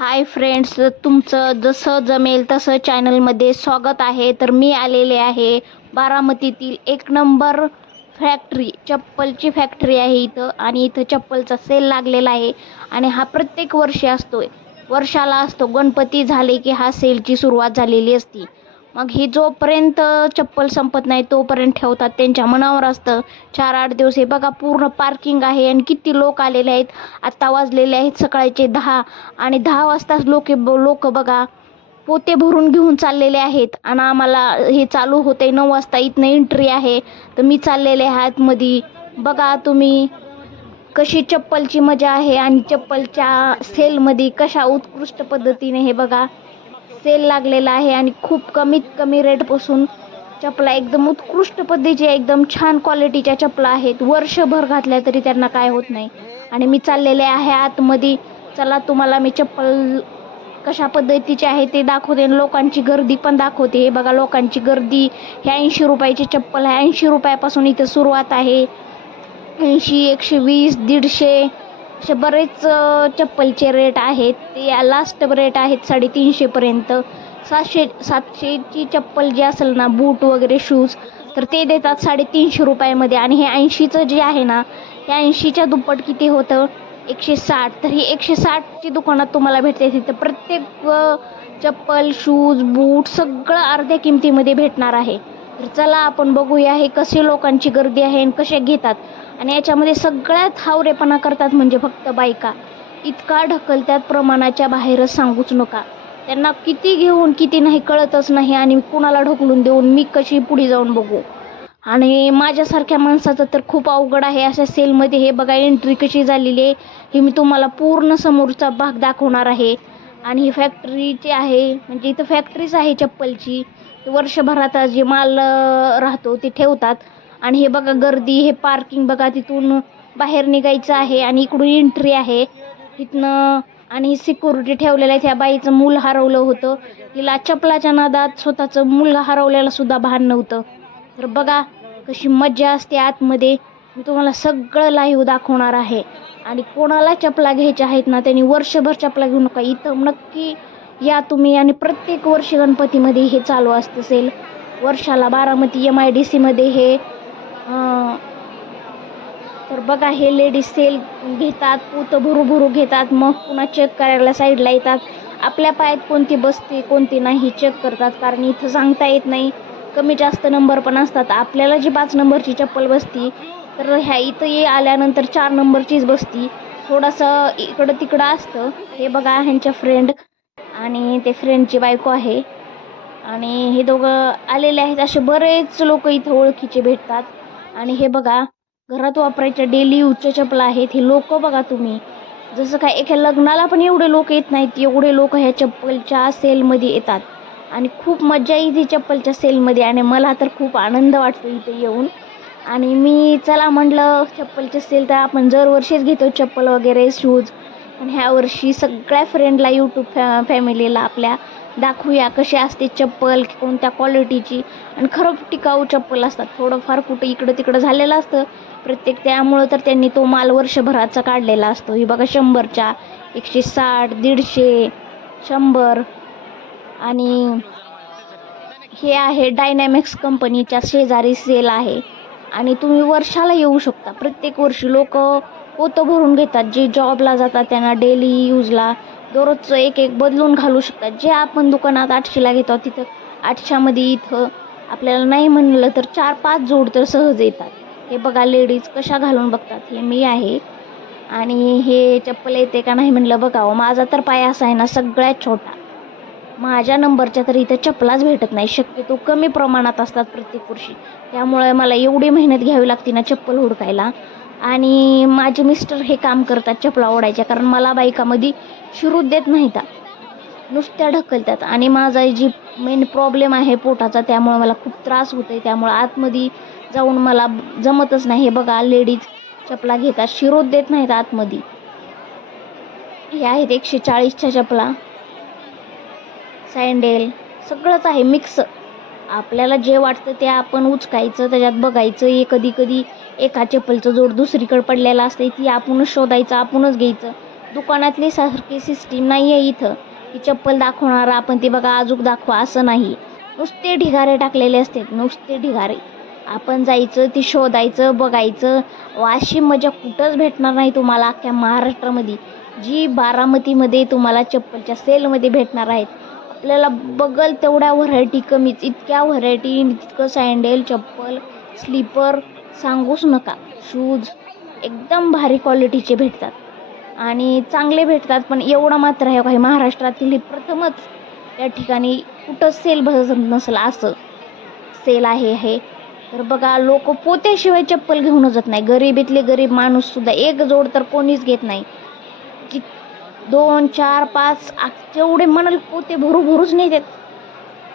Hi friends तुमचं जसं जमेल तसं चॅनलमध्ये स्वागत आहे. तर मी आलेले आहे बारामतीतील एक नंबर फॅक्टरी चप्पलची फॅक्टरी आहे इथं आणि इथं चप्पलचा सेल लागलेला आहे. आणि हा प्रत्येक वर्षी असतो वर्षाला असतो गणपती झाले की हा सेलची सुरुवात झालेली असती. मग ही जोपर्यंत चप्पल संपत नाही तोपर्यंत ठेवतात त्यांच्या मनावर असतं. चार आठ दिवस हे बघा पूर्ण पार्किंग आहे आणि किती लोक आलेले आहेत. आत्ता वाजलेले आहेत सकाळचे दहा आणि दहा वाजताच लोक लोक बघा पोते भरून घेऊन चाललेले आहेत. आणि आम्हाला हे चालू होते नऊ वाजता इथनं एंट्री आहे. तर मी चाललेले आहे आतमध्ये. बघा तुम्ही कशी चप्पलची मजा आहे आणि चप्पलच्या सेलमध्ये कशा उत्कृष्ट पद्धतीने हे बघा. सेल लागलेला आहे आणि खूप कमीत कमी रेटपासून चपला एकदम उत्कृष्ट पद्धतीच्या एकदम छान क्वालिटीच्या चपला आहेत. वर्षभर घातल्या तरी त्यांना काय होत नाही. आणि मी चाललेले आहे आतमध्ये. चला तुम्हाला मी चप्पल कशा पद्धतीचे आहे ते दाखवते आणि लोकांची गर्दी पण दाखवते. हे बघा लोकांची गर्दी. हे ऐंशी रुपयाची चप्पल आहे ऐंशी रुपयापासून इथं सुरुवात आहे. ऐंशी एकशे वीस दीडशे. असे बरेच चप्पलचे रेट आहेत. या लास्ट रेट आहेत साडेतीनशेपर्यंत सातशे सातशेची चप्पल जी असेल ना बूट वगैरे शूज तर ते देतात साडेतीनशे रुपयामध्ये. आणि हे ऐंशीचं जे आहे ना हे ऐंशीच्या दुप्पट किती होतं? एकशे साठ. तर ही एकशे साठची दुकानात तुम्हाला भेटते. तिथं प्रत्येक चप्पल शूज बूट सगळं अर्ध्या किमतीमध्ये भेटणार आहे. तर चला आपण बघूया हे कशी लोकांची गर्दी आहे आणि कसे घेतात. आणि याच्यामध्ये सगळ्यात हावरेपणा करतात म्हणजे फक्त बायका. इतका ढकलत्यात प्रमाणाच्या बाहेरच सांगूच नका. त्यांना किती घेऊन किती नाही कळतच नाही आणि कुणाला ढकलून देऊन मी कशी पुढे जाऊन बघू. आणि माझ्यासारख्या माणसाचं तर खूप अवघड आहे अशा सेलमध्ये हे बघा एंट्री कशी झालेली आहे हे मी तुम्हाला पूर्ण समोरचा भाग दाखवणार आहे. आणि ही फॅक्टरीची आहे म्हणजे इथं फॅक्टरीच आहे चप्पलची. वर्षभरात जे माल राहतो ते ठेवतात. आणि हे बघा गर्दी हे पार्किंग बघा तिथून बाहेर निघायचं आहे आणि इकडून एंट्री आहे. इथनं आणि सिक्युरिटी ठेवलेलं आहे त्या बाईचं मूल हरवलं होतं. तिला चपलाच्या नादात स्वतःचं मूल हरवलेलं सुद्धा भान नव्हतं. तर बघा कशी मज्जा असते आतमध्ये. मी तुम्हाला सगळं लाईव्ह दाखवणार आहे. आणि कोणाला चपला घ्यायच्या आहेत ना त्यांनी वर्षभर चपला घेऊ नका. इथं नक्की या तुम्ही आणि प्रत्येक वर्षी गणपतीमध्ये हे चालू असतं सेल वर्षाला बारामती एम आय डी सीमध्ये हे तर बघा हे लेडीज सेल घेतात पोतं भरू भरू घेतात मग पुन्हा चेक करायला साईडला येतात. आपल्या पायात कोणती बसते कोणती नाही चेक करतात. कारण इथं सांगता येत नाही. कमी जास्त नंबर पण असतात. आपल्याला जी पाच नंबरची चप्पल बसती तर ह्या इथं ये आल्यानंतर चार नंबरचीच बसती. थोडंसं इकडं तिकडं असतं. हे बघा ह्यांच्या फ्रेंड आणि ते फ्रेंडची बायको आहे. आणि हे दोघं आलेले आहेत. असे बरेच लोक इथं ओळखीचे भेटतात. आणि हे बघा घरात वापरायच्या डेली यूजच्या चपला आहेत. हे लोक बघा तुम्ही. जसं काय एका लग्नाला पण एवढे लोक येत नाहीत. एवढे लोक ह्या चप्पलच्या सेलमध्ये येतात. आणि खूप मजा येते चप्पलच्या सेलमध्ये आणि मला तर खूप आनंद वाटतो इथे येऊन. आणि मी चला म्हटलं चप्पलच्या सेल तर आपण दरवर्षीच घेतो. चप्पल वगैरे शूज आणि ह्या वर्षी सगळ्या फ्रेंडला यूट्यूब फॅ फॅमिलीला आपल्या दाखवूया कशी असते चप्पल कोणत्या क्वालिटीची आणि खरं टिकाऊ चप्पल असतात. थोडंफार कुठं इकडं तिकडं झालेलं असतं. प्रत्येक त्यामुळं तर त्यांनी तो माल वर्षभराचा काढलेला असतो. ही बघा शंभरच्या एकशे साठ दीडशे शंभर. आणि हे आहे डायनॅमिक्स कंपनीच्या शेजारी सेल आहे. आणि तुम्ही वर्षाला येऊ शकता. प्रत्येक वर्षी लोक पोतं भरून घेतात जे जॉबला जातात त्यांना डेली यूजला दररोजचं एक एक बदलून घालू शकतात. जे आपण दुकानात आठशेला घेतो तिथं आठशेमध्ये इथं आपल्याला नाही म्हणलं तर चार पाच जोड तर सहज येतात. हे बघा लेडीज कशा घालून बघतात? हे मी आहे. आणि हे चप्पल येते का नाही म्हणलं बघावं. माझा तर पाय असा आहे ना सगळ्यात छोटा. माझ्या नंबरच्या तर इथं चपलाच भेटत नाही. शक्यतो कमी प्रमाणात असतात प्रत्येक वर्षी त्यामुळे मला एवढी मेहनत घ्यावी लागते ना चप्पल हुडकायला. आणि माझे मिस्टर हे काम करतात चपला ओढायच्या. कारण मला बाईकामध्ये शिरूच देत नाहीत. नुसत्या ढकलतात. आणि माझा जी मेन प्रॉब्लेम आहे पोटाचा त्यामुळे मला खूप त्रास होतो आहे त्यामुळं आतमध्ये जाऊन मला जमतच नाही. हे बघा लेडीज चपला घेतात शिरोत देत नाहीत आतमध्ये. हे आहेत एकशे चाळीसच्या चपला. सँडेल सगळंच आहे मिक्स आपल्याला जे वाटतं ते आपण उचकायचं त्याच्यात बघायचं. हे कधी कधी एका चप्पलचं जोड दुसरीकडे पडलेलं असते ती आपणच शोधायचं आपणच घ्यायचं. दुकानातली सारखी सिस्टीम नाही आहे इथं. की चप्पल दाखवणार आपण ते बघा अजूक दाखवा असं नाही. नुसते ढिगारे टाकलेले असतात नुसते ढिगारे. आपण जायचं ती शोधायचं बघायचं. अशी मजा कुठंच भेटणार नाही तुम्हाला अख्ख्या महाराष्ट्रामध्ये. जी बारामतीमध्ये तुम्हाला चप्पलच्या सेलमध्ये भेटणार आहेत आपल्याला बघल तेवढ्या व्हरायटी कमीच. इतक्या व्हरायटी इतकं सँडेल चप्पल स्लीपर सांगूच नका. शूज एकदम भारी क्वालिटीचे भेटतात. आणि चांगले भेटतात पण एवढं मात्र आहे. काही महाराष्ट्रातील प्रथमच या ठिकाणी कुठं सेल भरत नसेल असं सेल आहे हे. तर बघा लोक पोत्याशिवाय चप्पल घेऊनच जात नाही. गरिबीतले गरीब माणूससुद्धा एक जोड तर कोणीच घेत नाही. दोन चार पाच जेवढे म्हणाल पोते भरू भरूच नाही देत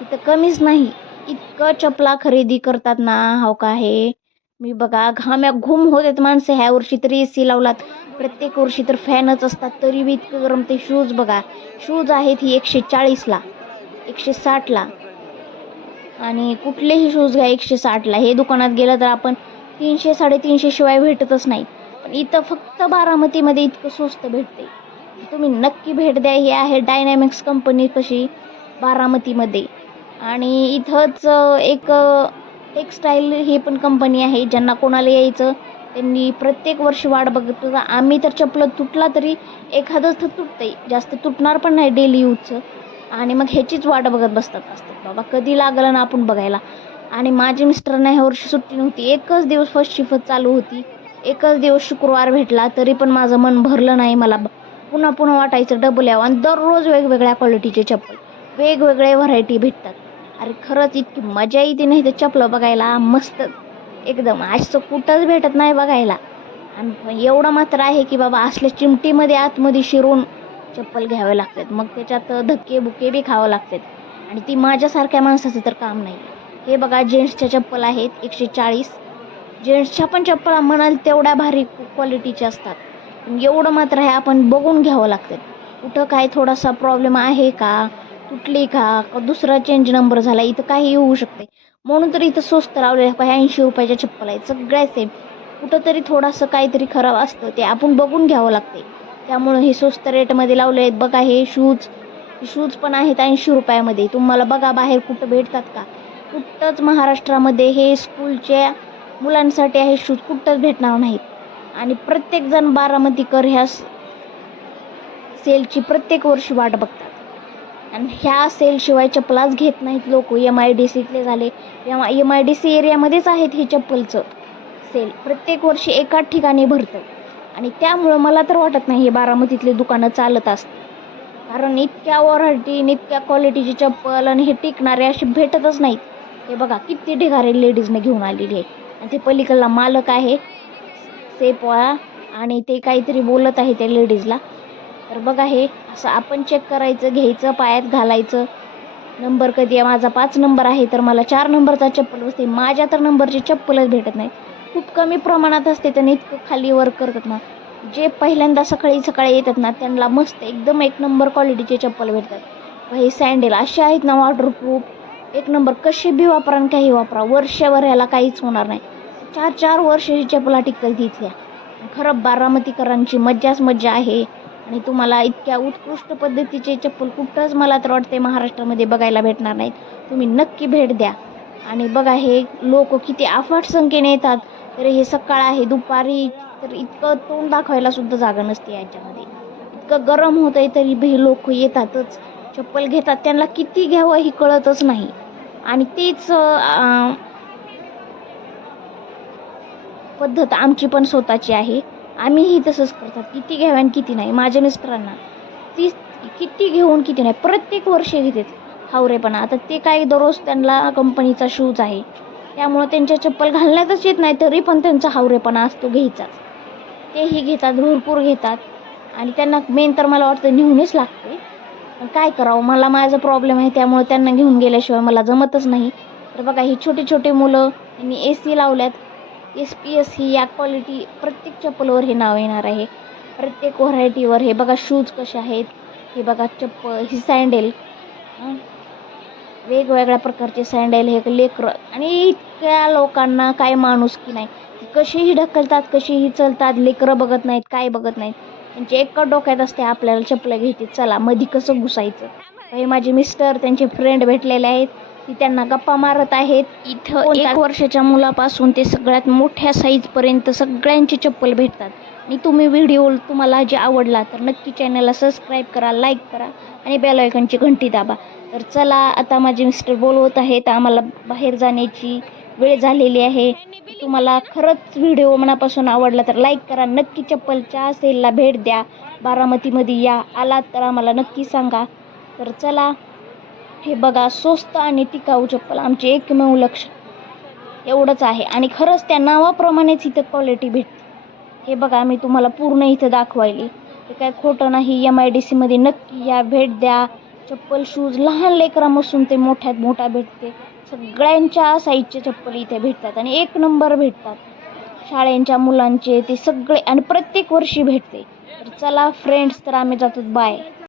तिथं कमीच नाही. इतकं चपला खरेदी करतात ना हो का हे? मी बघा घाम्या घुम होत आहेत माणसं ह्या वर्षी तरी ए सी लावलात. प्रत्येक वर्षी तर फॅनच असतात तरी बी इतकं गरम ते शूज बघा. शूज आहेत ही एकशे चाळीसला एकशे साठला. आणि कुठलेही शूज घ्या एकशे साठला. हे दुकानात गेलं तर आपण तीनशे साडेतीनशे शिवाय भेटतच नाही. पण इथं फक्त बारामतीमध्ये इतकं स्वस्त भेटते तुम्ही नक्की भेट द्या. ही आहे डायनॅमिक्स कंपनी कशी बारामतीमध्ये. आणि इथंच एक टेक्स्टाईल ही पण कंपनी आहे. ज्यांना कोणाला यायचं त्यांनी प्रत्येक वर्षी वाट बघत. होता आम्ही तर चपलं तुटला तरी एखादंच तर तुटतंय. जास्त तुटणार पण नाही डेली यूजचं आणि मग ह्याचीच वाट बघत बसतात. असतात बाबा कधी लागलं ना आपण बघायला. आणि माझे मिस्टरांना ह्या वर्षी सुट्टी नव्हती. एकच दिवस फर्स्ट शिफ्ट चालू होती. एकच दिवस शुक्रवार भेटला तरी पण माझं मन भरलं नाही मला. ब- पुन्हा पुन्हा वाटायचं डबल यावं. आणि दररोज वेगवेगळ्या क्वालिटीचे चप्पल वेगवेगळे व्हरायटी भेटतात. अरे खरंच इतकी मजा येते नाही तर चपलं बघायला. मस्त. एकदम. आजचं कुठंच भेटत नाही बघायला. आणि एवढं मात्र आहे की बाबा असल्या चिमटीमध्ये आतमध्ये शिरून चप्पल घ्यावे लागतात. मग त्याच्यात धक्के बुके बी खावं लागतात. आणि ती माझ्यासारख्या माणसाचं तर काम नाही. हे बघा जेंट्सच्या चप्पल आहेत एकशे चाळीस. जेंट्सच्या पण चप्पल म्हणाल तेवढ्या भारी क्वालिटीच्या असतात. एवढं मात्र आहे आपण बघून घ्यावं लागतं कुठं काय थोडासा प्रॉब्लेम आहे का? तुटली का? का दुसरा चेंज नंबर झाला? इथं काही होऊ शकते म्हणून तर इथं स्वस्त लावले ऐंशी रुपयाच्या चप्पल आहेत. सगळ्या सेम कुठंतरी थोडंसं काहीतरी खराब असतं ते आपण बघून घ्यावं लागते त्यामुळं हे स्वस्त रेटमध्ये लावले आहेत. बघा हे शूज शूज पण आहेत ऐंशी रुपयामध्ये. तुम्हाला बघा बाहेर कुठं भेटतात का? कुठंच महाराष्ट्रामध्ये हे स्कूलच्या मुलांसाठी आहे शूज कुठंच भेटणार नाहीत. आणि प्रत्येकजण बारामतीकर ह्या सेलची प्रत्येक वर्षी वाट बघतात. आणि ह्या सेलशिवाय चप्पलाच घेत नाहीत लोक. एम आय डी सीतले झाले. एम आय डी सी एरियामध्येच आहेत हे चप्पलचं सेल. प्रत्येक वर्षी एकाच ठिकाणी भरतं. आणि त्यामुळं मला तर वाटत नाही हे बारामतीतले दुकानं चालत असतात कारण इतक्या व्हरायटी इतक्या क्वालिटीची चप्पल आणि हे टिकणारे असे भेटतच नाहीत. हे बघा किती ढिगारे लेडीजने घेऊन आलेली आहे. आणि ते पलीकडला मालक आहे. सेपवाळा आणि ते काहीतरी बोलत आहे त्या लेडीजला. तर बघा हे असं आपण चेक करायचं घ्यायचं पायात घालायचं. नंबर कधी आहे? माझा पाच नंबर आहे तर मला चार नंबरचा चप्पल बसते. माझ्या तर नंबरची चप्पलच भेटत नाही. खूप कमी प्रमाणात असते त्यांनी इतकं खाली वर्क करतात ना. जे पहिल्यांदा सकाळी सकाळी येतात ना त्यांना मस्त एकदम एक नंबर क्वालिटीचे चप्पल भेटतात. हे सँडेल असे आहेत ना वॉटरप्रूफ एक नंबर कसे बी वापरा आणि काही वापरा. वर्षभर ह्याला काहीच होणार नाही. चार चार वर्ष ही चपला टिकतात तिथल्या खरं बारामतीकरांची मज्जाच मज्जा आहे. आणि तुम्हाला इतक्या उत्कृष्ट पद्धतीचे चप्पल कुठंच मला तर वाटते महाराष्ट्रामध्ये बघायला भेटणार नाहीत. तुम्ही नक्की भेट द्या. आणि बघा हे लोक किती अफाट संख्येने येतात. तर हे सकाळ आहे दुपारी तर इतकं तोंड दाखवायला सुद्धा जागा नसते याच्यामध्ये. इतकं गरम होत आहे तरी बी लोक येतातच. चप्पल घेतात त्यांना किती घ्यावं ही कळतच नाही. आणि तेच पद्धत आमची पण स्वतःची आहे. आम्हीही तसंच करतात. किती घ्यावे आणि किती नाही. माझ्या मिस्टरांना ती किती घेऊन किती नाही. प्रत्येक वर्षी घेतात हावरेपणा आता ते काय दररोज त्यांना कंपनीचा शूज आहे. त्यामुळं त्यांच्या चप्पल घालण्यातच येत नाही तरी पण त्यांचा हावरेपणा असतो घ्यायचाच. तेही घेतात भरपूर घेतात. आणि त्यांना मेन तर मला वाटतं नेहमीच लागते. पण काय करावं? मला माझा प्रॉब्लेम आहे त्यामुळे त्यांना घेऊन गेल्याशिवाय मला जमतच नाही. तर बघा ही छोटी छोटी मुलं यांनी ए सी लावल्यात. एस पी एस ही या क्वालिटी प्रत्येक चप्पलवर हे नाव येणार आहे. प्रत्येक व्हरायटीवर हे बघा शूज कसे आहेत. हे बघा चप्पल ही सँडेल वेगवेगळ्या प्रकारचे सँडेल हे लेकरं आणि इतक्या लोकांना काय माणूस की नाही. कशीही ढकलतात कशीही चलतात लेकरं बघत नाहीत काय बघत नाहीत. त्यांचे एका डोक्यात असते आपल्याला चप्पल घ्यायची चला मधी कसं घुसायचं. हे माझे मिस्टर त्यांचे फ्रेंड भेटलेले आहेत. त्यांना गप्पा मारत आहेत. इथं एक वर्षाच्या मुलापासून ते सगळ्यात मोठ्या साईजपर्यंत सगळ्यांची चप्पल भेटतात. आणि तुम्ही व्हिडिओ तुम्हाला जे आवडला तर नक्की चॅनलला सबस्क्राईब करा लाईक करा आणि बेल आयकॉनची घंटी दाबा. तर चला आता माझे मिस्टर बोलवत आहेत. आम्हाला बाहेर जाण्याची वेळ झालेली आहे. तुम्हाला खरंच व्हिडिओ मनापासून आवडला तर लाईक करा. नक्की चप्पलच्या सेलला भेट द्या. बारामतीमध्ये या आलात तर आम्हाला नक्की सांगा. तर चला हे बघा स्वस्त आणि टिकाऊ चप्पल आमचे एकमेव लक्ष. एवढंच आहे. आणि खरंच त्या नावाप्रमाणेच इथं क्वालिटी भेटते. हे बघा मी तुम्हाला पूर्ण इथं दाखवायली. हे काय खोटं नाही एम आय डी सीमध्ये नक्की या भेट द्या. चप्पल शूज लहान लेकरापासून ते मोठ्यात मोठा भेटते. सगळ्यांच्या साईजचे चप्पल इथे भेटतात आणि एक नंबर भेटतात. शाळेंच्या मुलांचे ते सगळे आणि प्रत्येक वर्षी भेटते. तर चला फ्रेंड्स तर आम्ही जातो बाय